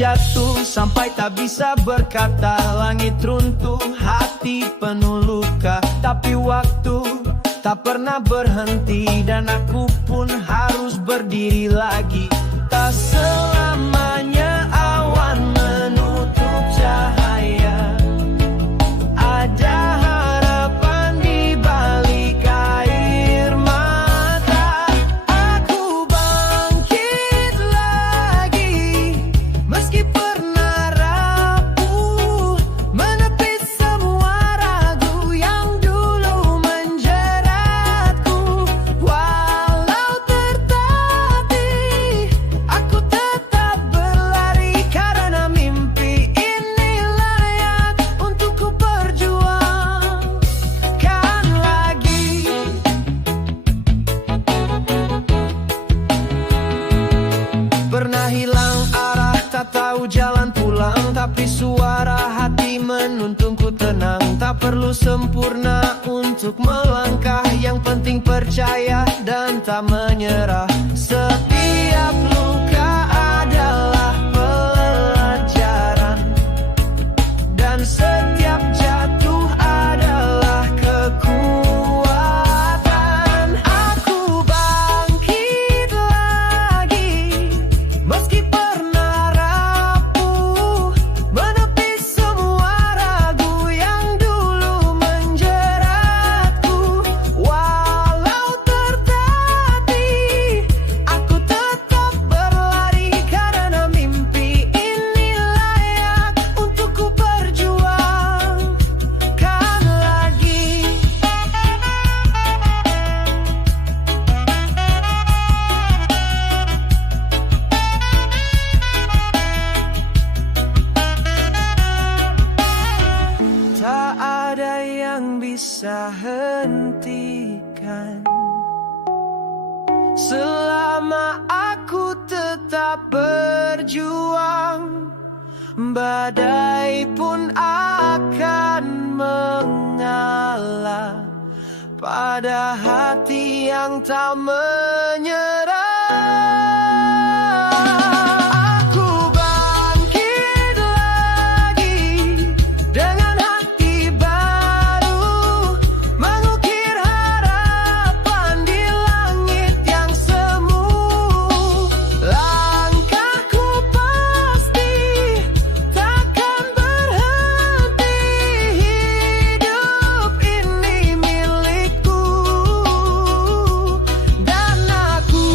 jatuh sampai tak bisa berkata. Langit runtuh, hati penuh luka. Tapi waktu tak pernah berhenti, dan aku pun harus berdiri lagi. Tak selamanya awan menutup cahaya. Ada harapan di balik air mata. Aku bangkit lagi, meski pernah rapuh, menepis semua ragu yang dulu menjeratku. Walau tertatih, aku tetap berlari, karena mimpi ini layak untuk ku perjuangkan lagi. Pernah hilang arah, tak tahu jalan pulang, tapi suara hati menuntunku tenang. Tak perlu sempurna untuk melangkah, yang penting percaya dan tak menyerah. Setiap luka adalah pelajaran, dan setiap jatuh adalah kekuatan. Aku bangkit lagi, meski pernah rapuh, menepis semua ragu yang dulu menjeratku. Walau tertatih, aku tetap berlari, karena mimpi ini layak untuk ku perjuangkan lagi. Tak ada yang bisa hentikan, selama aku tetap berjuang. Badai pun akan mengalah pada hati yang tak menyerah. Aku bangkit lagi dengan hati baru, mengukir harapan di langit yang semu. Langkahku pasti takkan berhenti, hidup ini milikku, dan aku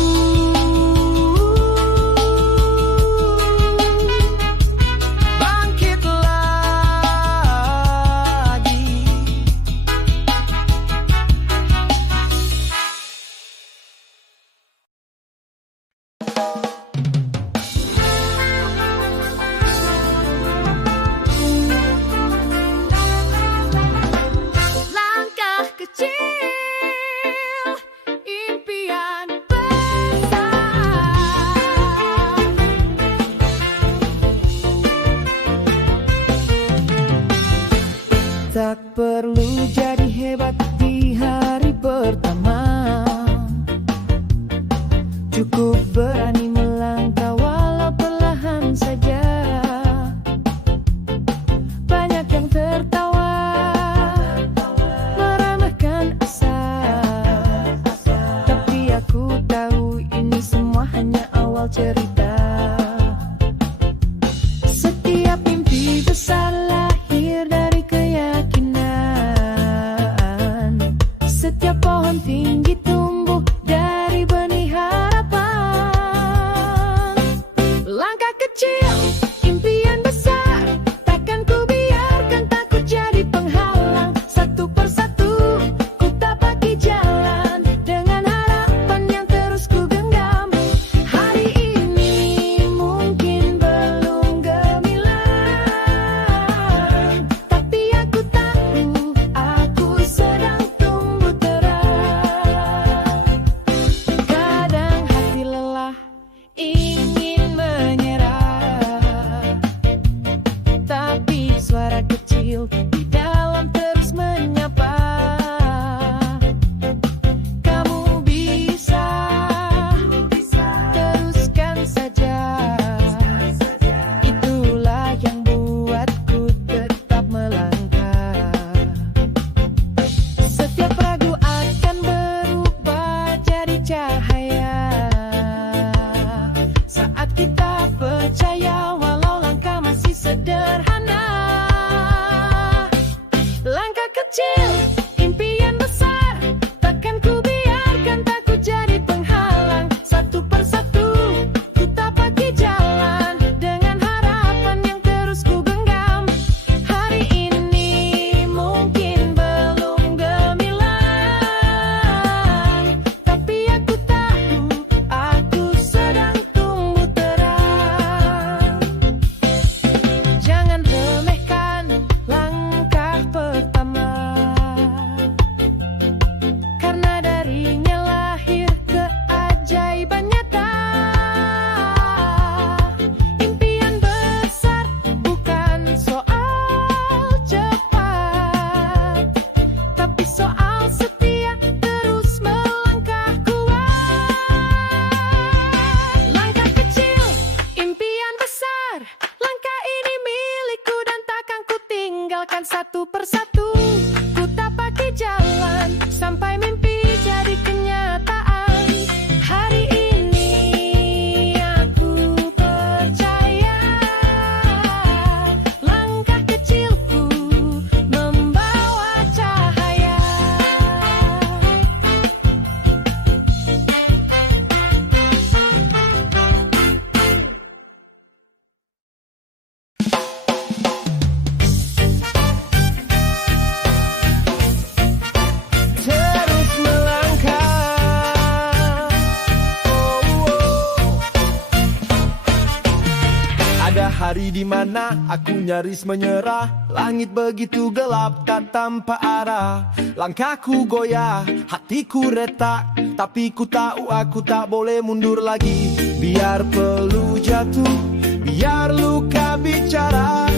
Ada hari di mana aku nyaris menyerah. Langit begitu gelap tak tampak arah. Langkahku goyah, hatiku retak, tapi ku tahu aku tak boleh mundur lagi. Biar peluh jatuh, biar luka bicara,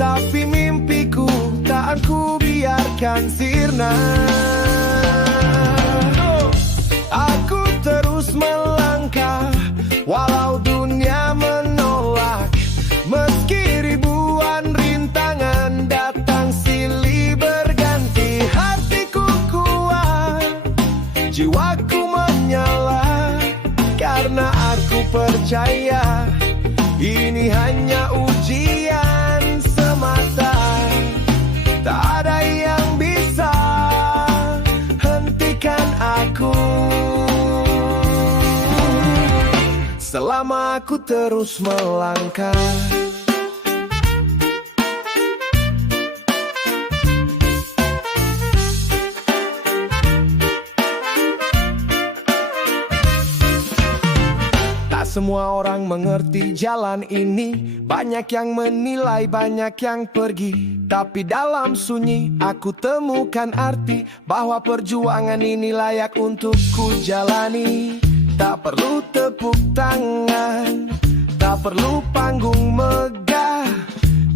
tapi mimpiku tak aku biarkan sirna. Aku terus melangkah walau dunia menolak. Meski ribuan rintangan datang silih berganti, hatiku kuat, jiwaku menyala, karena aku percaya ini hanya ujian semata. Tak ada yang bisa hentikan aku selama aku terus melangkah. Tak semua orang mengerti jalan ini. Banyak yang menilai, banyak yang pergi. Tapi dalam sunyi aku temukan arti bahwa perjuangan ini layak untuk ku jalani. Tak perlu tepuk tangan, tak perlu panggung megah,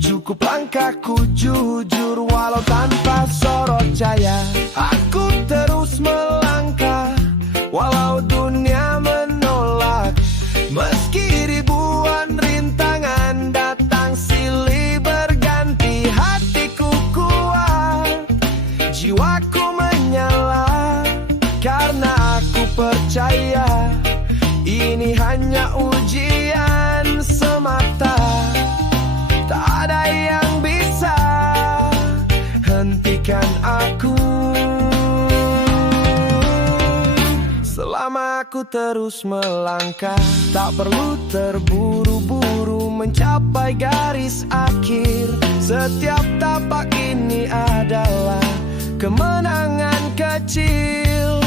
cukup langkahku jujur walau tanpa sorot cahaya. Aku terus melangkah walau dunia menolak. Meski ribuan rintangan datang silih berganti, hatiku kuat, jiwaku menyala, karena aku percaya ini hanya ujian semata. Tak ada yang bisa hentikan aku selama aku terus melangkah. Tak perlu terburu-buru mencapai garis akhir. Setiap tapak ini adalah kemenangan kecil.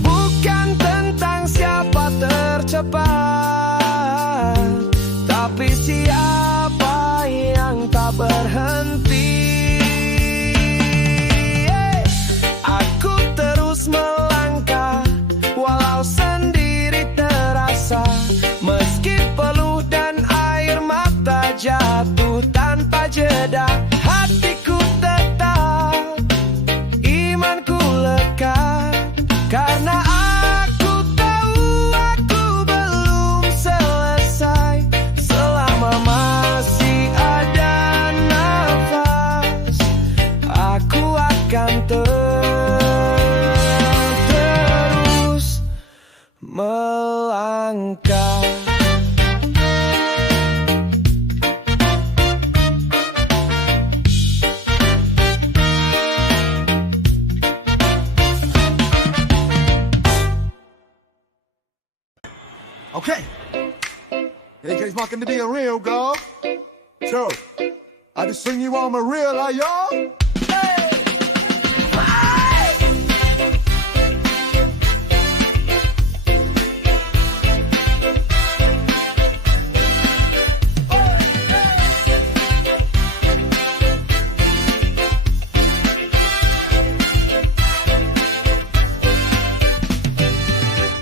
Bukan tentang siapa tercepat, tapi siapa yang tak berhenti. Aku terus melangkah walau sendiri terasa. Meski peluh dan air mata jatuh tanpa jeda, hatiku tetap, imanku lekat, karena aku tahu aku belum selesai. Selama masih ada nafas, aku akan terus melangkah. Okay. In case mocking to be a real girl. So, I just sing you on my real, y'all.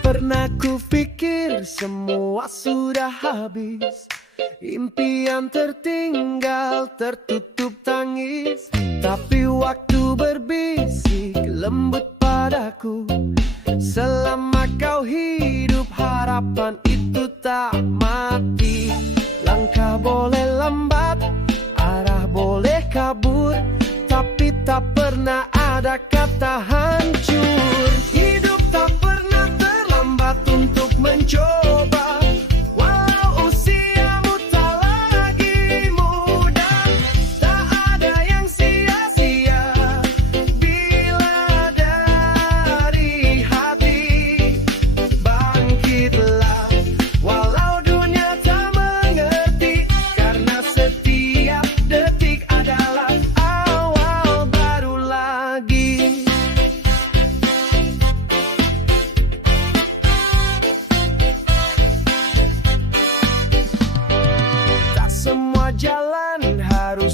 Pernah kupikir semua sudah habis, impian tertinggal, tertutup tangis. Tapi waktu berbisik lembut padaku, selama kau hidup harapan itu tak mati. Langkah boleh lambat, arah boleh kabur, tapi tak pernah ada kata hancur. Hidup tak pernah terlambat untuk mencoba. Walau usiamu tak lagi muda, tak ada yang sia-sia bila dari hati. Bangkitlah walau dunia tak mengerti, karena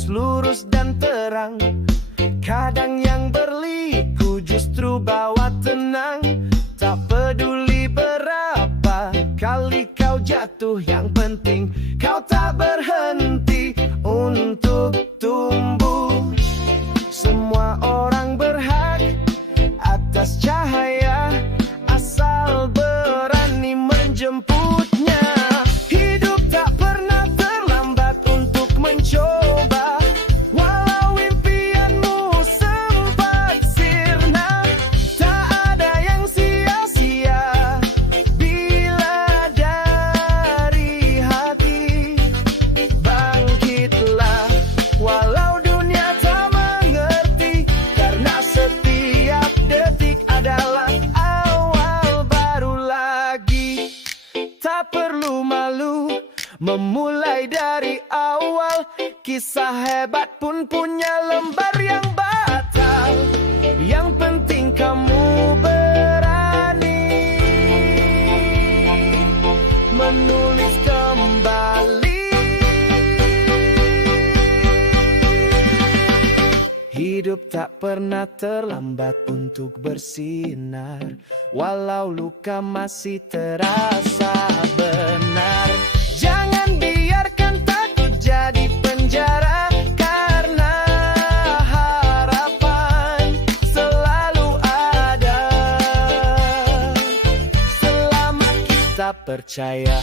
lurus dan terang. Kadang yang berliku justru bawa tenang. Tak peduli berapa kali kau jatuh, yang penting kau tak berhenti untuk tumbuh. Semua orang berhak atas cahaya, asal berani menjemputnya. Hidup tak pernah terlambat untuk mencoba, walau impianmu sempat sirna. Tak ada yang sia-sia bila dari hati. Bangkitlah walau dunia tak mengerti, karena setiap detik adalah awal baru lagi. Tak perlu malu memulai dari awal, kisah hebat pun punya lembar yang batal. Yang penting kamu berani menulis kembali. Hidup tak pernah terlambat untuk bersinar, walau luka masih terasa benar. Jangan biarkan takut jadi penjara, karena harapan selalu ada selama kita percaya.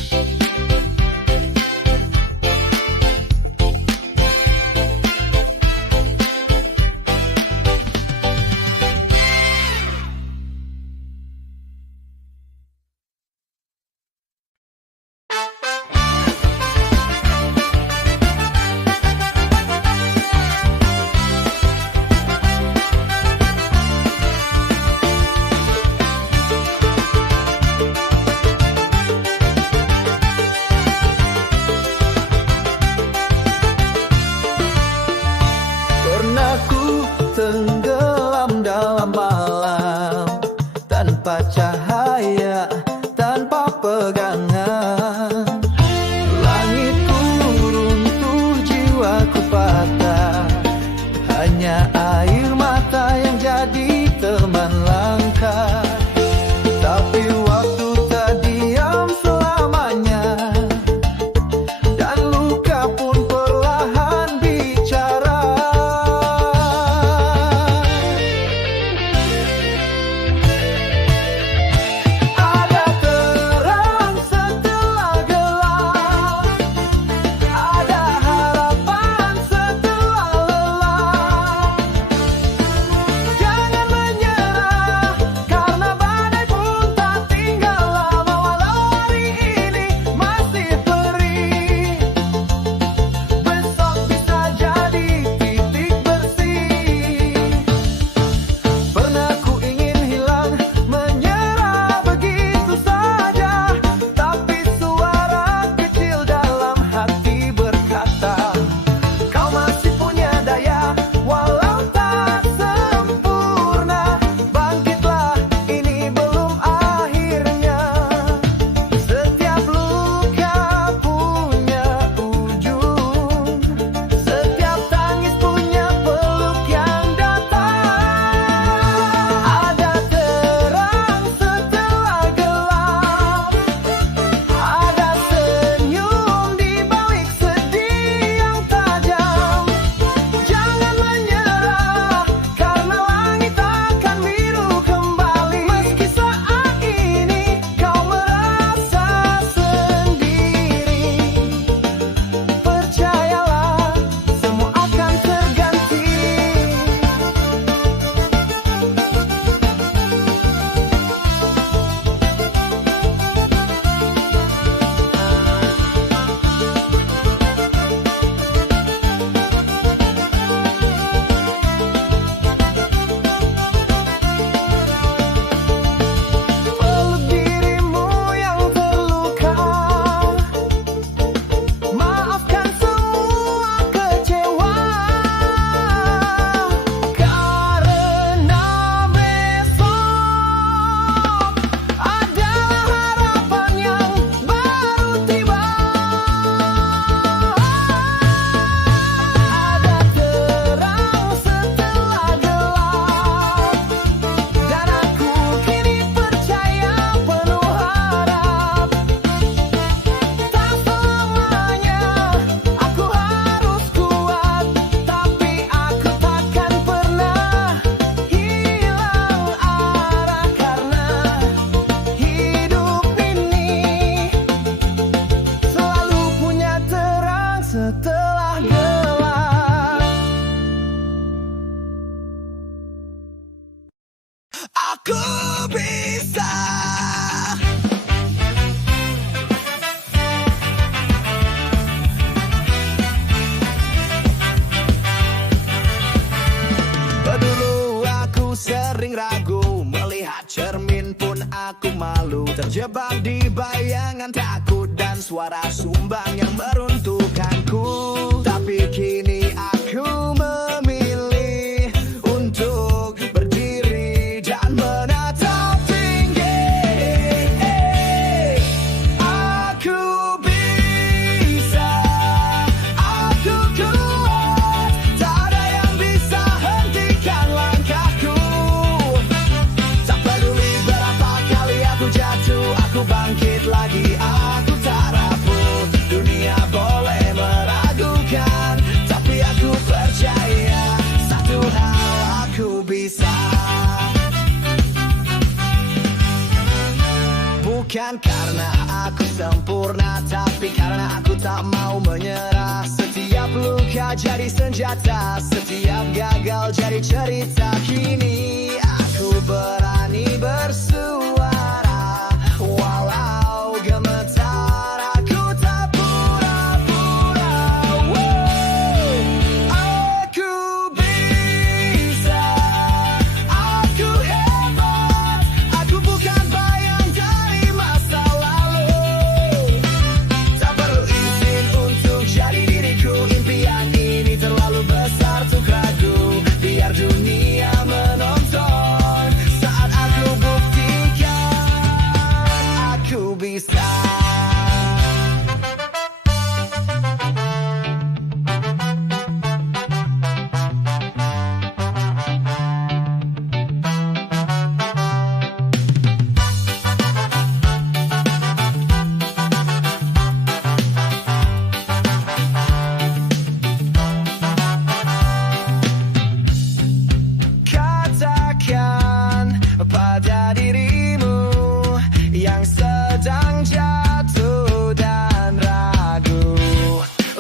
gelap. Aku bisa. Dulu aku sering ragu, melihat cermin pun aku malu. Terjebak di bayangan takut dan suara sumbang yang meruntuhkanku. Tapi kini aku memilih untuk berdiri dan menatap tinggi. Aku bisa, aku kuat, tak ada yang bisa hentikan langkahku. Tak peduli berapa kali aku jatuh, aku bangkit lagi, aku tak rapuh. Dunia boleh meragukan, tapi aku percaya satu hal, aku bisa. Bukan karena aku sempurna, tapi karena aku tak mau menyerah. Setiap luka jadi senjata, setiap gagal jadi cerita. Kini aku berani bersuara, walau gemetar aku tak pura-pura. Aku bisa, aku hebat, aku bukan bayang dari masa lalu. Tak perlu izin untuk jadi diriku, impian ini terlalu besar untuk ragu. Biar dunia menonton saat aku buktikan aku bisa. Katakan pada dirimu yang sedang jatuh dan ragu,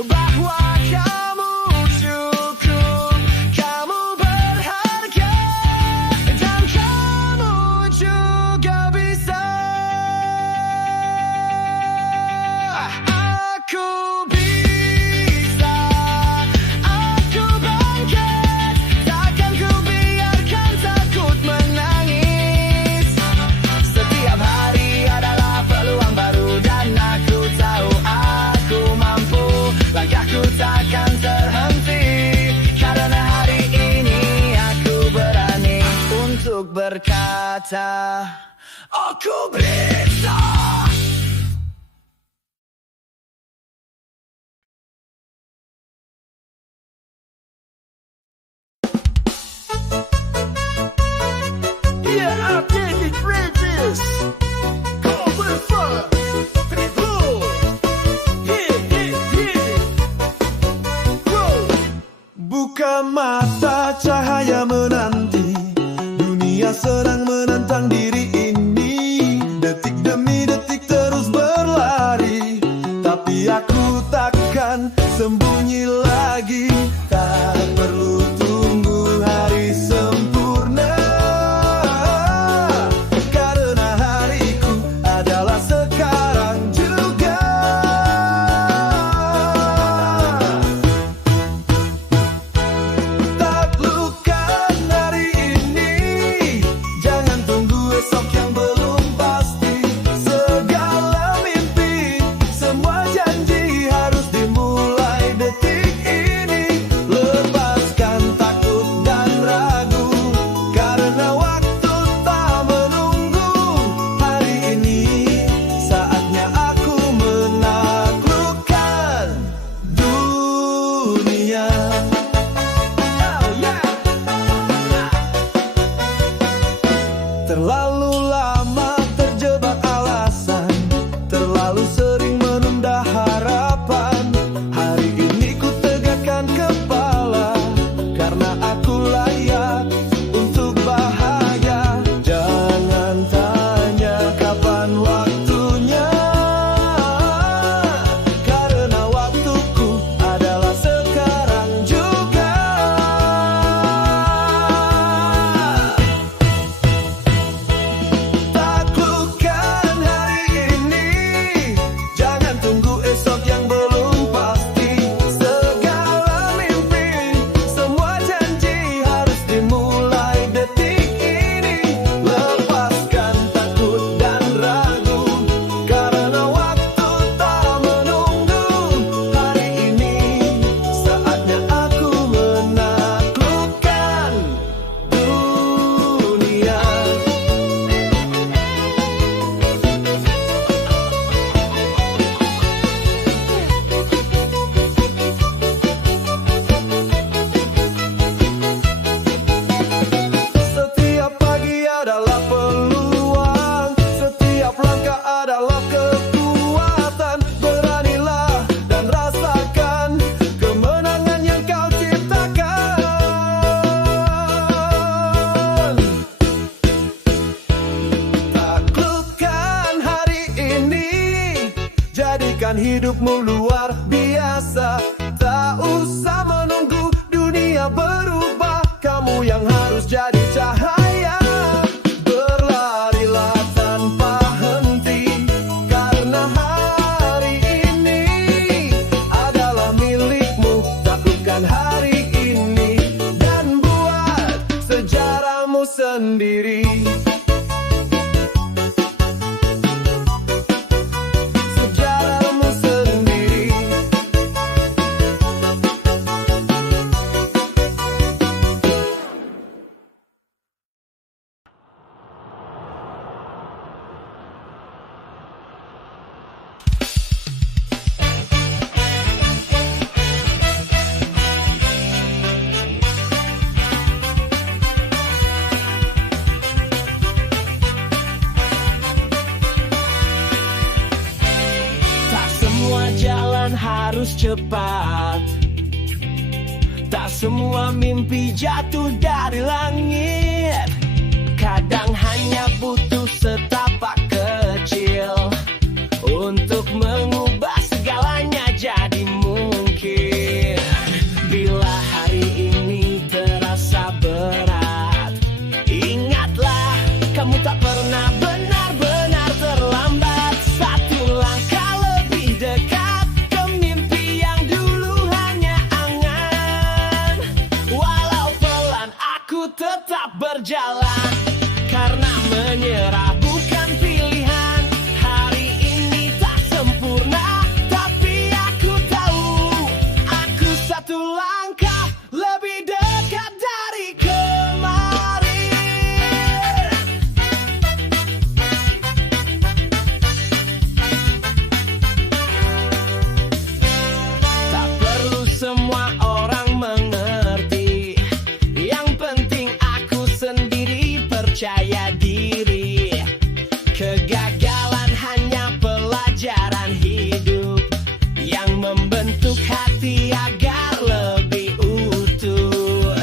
bahwa kamu cukup, kamu berharga, dan kamu juga bisa. Aku bisa, aku bangkit, takkan ku biarkan takut menangis. Setiap hari adalah peluang baru, dan aku tahu aku mampu. Langkahku takkan terhenti, karena hari ini aku berani untuk berkata, aku bisa. Yeah, I'm David Bridges. Come on, we're fun. Pretty cool. Yeah. Whoa. Buka mata, cahaya menanti. Dunia sedang menantang diri ini. Detik demi detik terus berlari, tapi aku takkan sembunyi lagi. Tak perlu tunggu hari sempurna, karena hariku adalah sekarang juga. Taklukkan hari ini, jangan tunggu esok yang belum pasti. Segala mimpi, semua janji harus dimulai detik ini. Lepaskan takut dan ragu, karena waktu tak menunggu. Hari ini saatnya aku menaklukkan dunia. Terlalu lama terjebak alasan, terlalu sering menunda harapan. Hari ini ku tegakkan kepala, karena aku layak untuk bahagia. Jangan tanya kapan waktunya, karena waktuku adalah sekarang. hidupmu luar biasa. Tak usah menunggu dunia berubah, kamu yang harus jadi cahaya. Berlarilah tanpa henti, karena hari ini adalah milikmu. Taklukkan hari ini dan buat sejarahmu sendiri. Sejarahmu sendiri. Tak semua jalan harus cepat, tak semua mimpi jatuh dari langit. Kadang hanya butuh setapak kecil untuk mengubah segalanya jadi mungkin. Bila hari ini terasa berat, ingatlah kamu tak pernah benar-benar terlambat. Satu langkah lebih dekat ke mimpi yang dulu hanya angan. Walau pelan aku tetap berjalan, karena menyerah bukan pilihan. Hari ini tak sempurna, tapi aku tahu aku satu langkah lebih dekat dari kemarin. Tak perlu semua orang mengerti, yang penting aku sendiri percaya diri. Kegagalan hanya pelajaran hidup yang membentuk hati agar lebih utuh.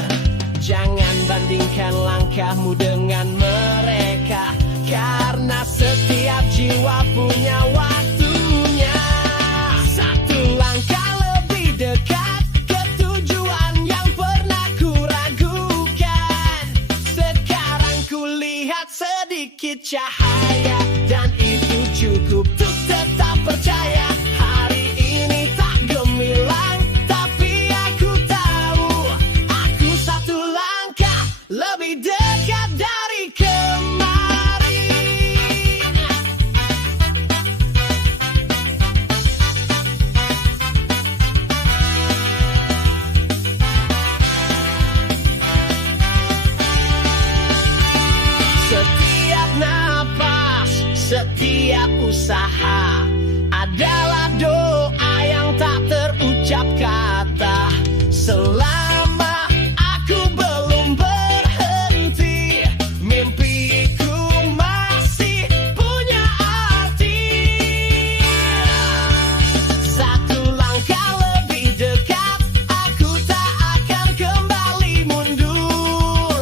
Jangan bandingkan langkahmu dengan mereka, karena setiap jiwa punya waktunya. Satu langkah lebih dekat ke tujuan yang pernah ku ragukan. Sekarang ku lihat sedikit cahaya, dan itu cukup untuk tetap percaya. Hari ini tak gemilang, tapi aku tahu aku satu langkah lebih dekat dari kemarin. Setiap napas, setiap usaha adalah doa yang tak terucap kata. Selama aku belum berhenti, mimpiku masih punya arti. Satu langkah lebih dekat, aku tak akan kembali mundur.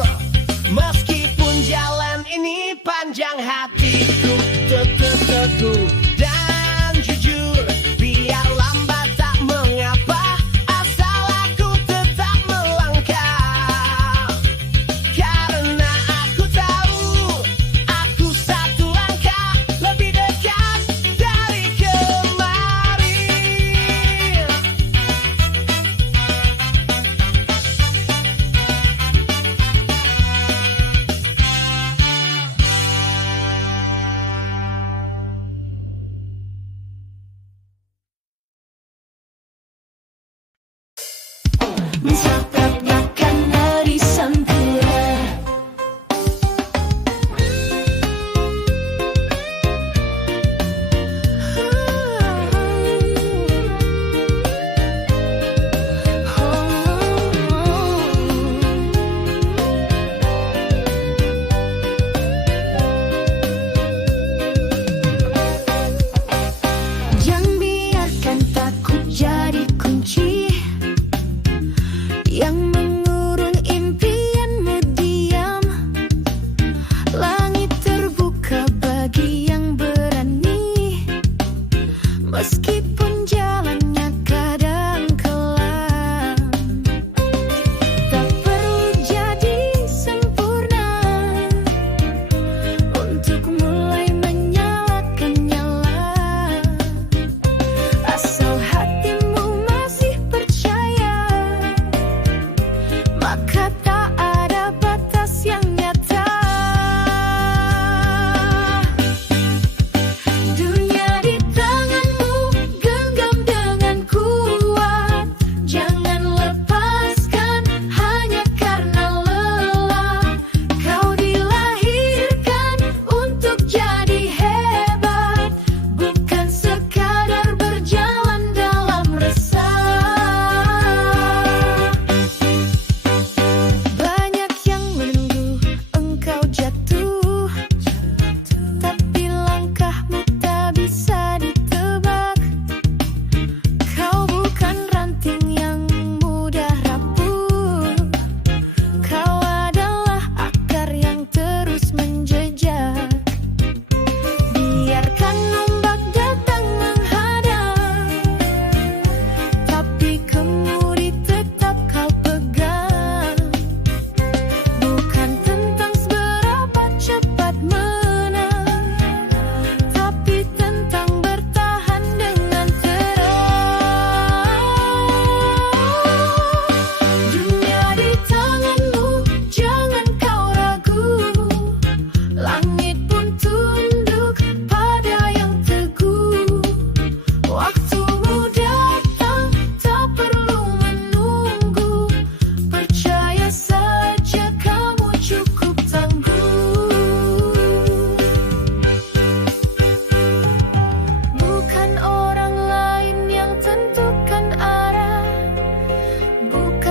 Meskipun jalan ini panjang, hatiku tetap teguh dan jujur. Biar lambat tak mengapa, asal aku tetap melangkah. Karena aku tahu aku satu langkah lebih dekat dari kemarin. Mencatatkan arisan pura. Jangan biarkan takut jadi kunci yang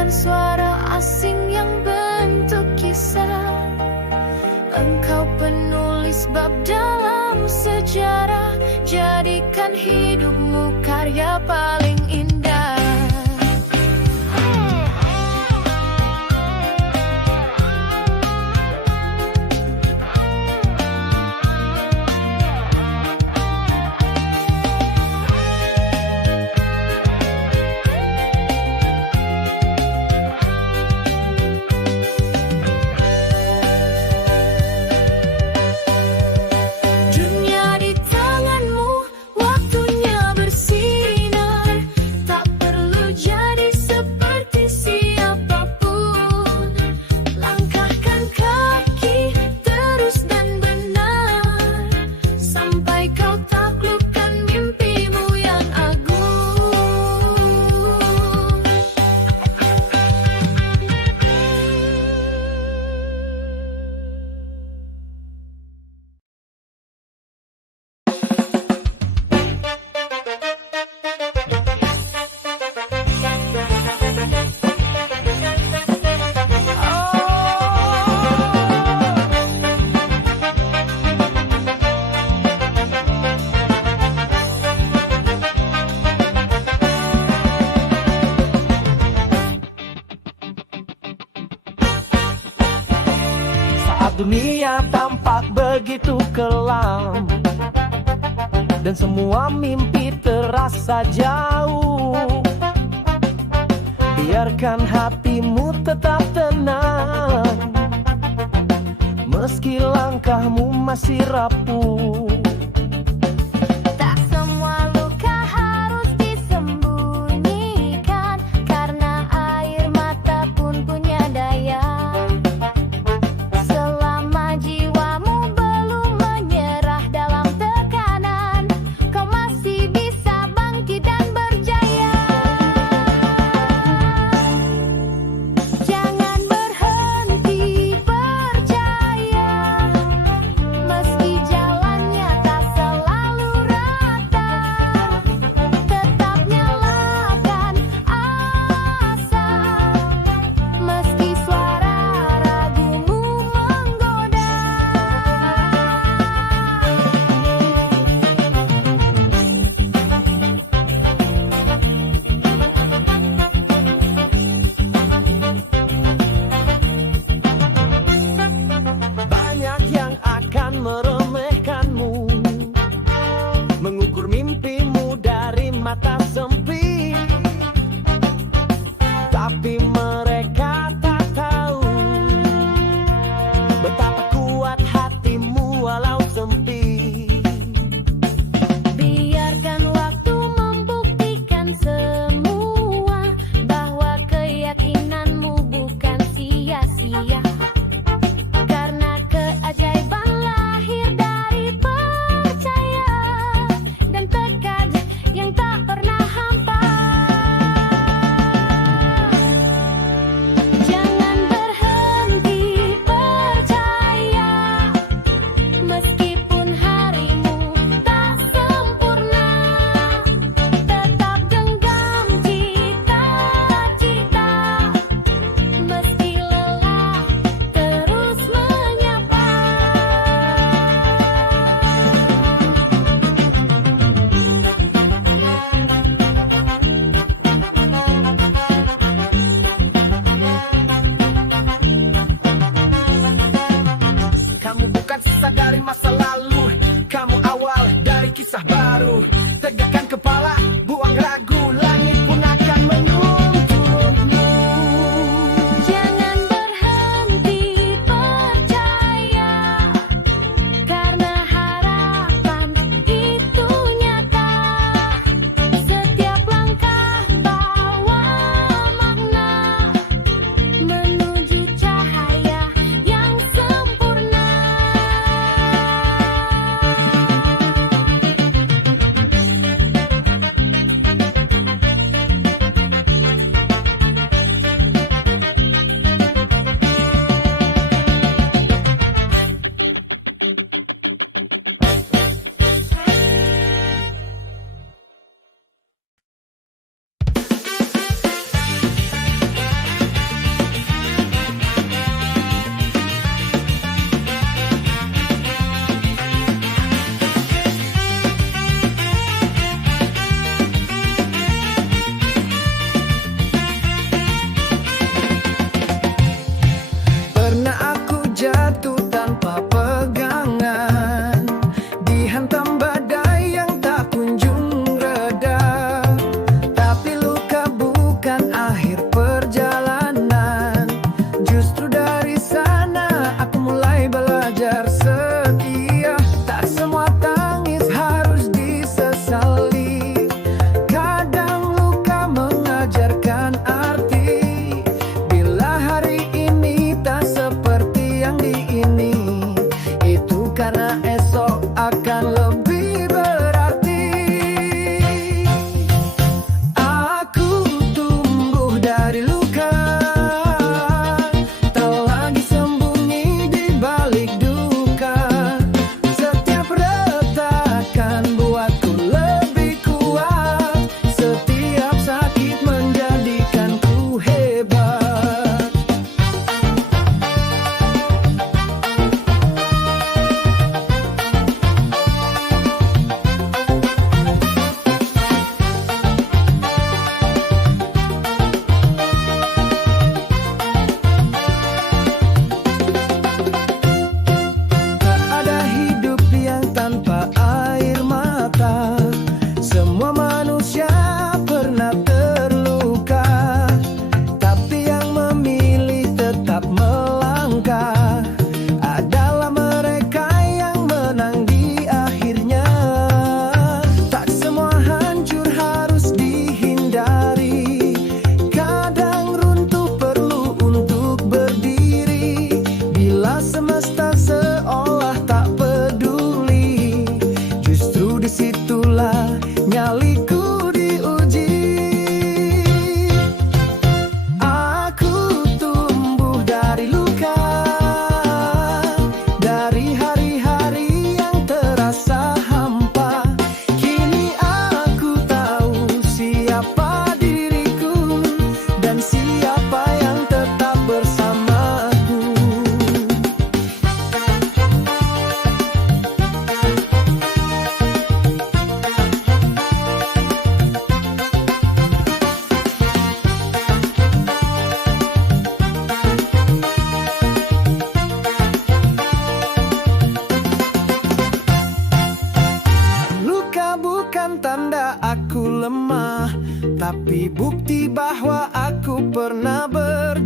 bukan suara asing yang bentuk kisah. Engkau penulis bab dalam sejarah, jadikan hidupmu karya paling indah. Dunia di tanganmu, waktunya bersinar. Tak perlu jadi seperti siapapun. Langkahkan kaki terus dan benar, sampai kau taklukkan mimpimu yang agung. Saat dunia tampak begitu kelam dan semua mimpi terasa jauh, biarkan hatimu tetap tenang, meski langkahmu masih rapuh. Tak semua luka harus disembunyikan, karena air mata pun punya daya. Selama jiwamu belum menyerah dalam tekanan, kau masih bisa bangkit dan berjaya. Jangan berhenti percaya, meski jalannya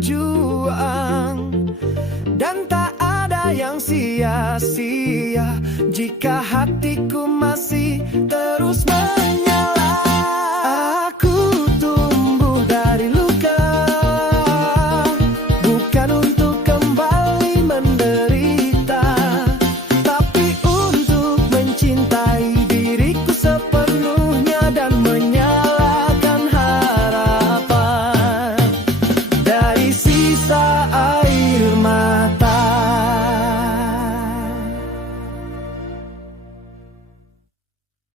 berjuang. Dan tak ada yang sia-sia jika hatiku masih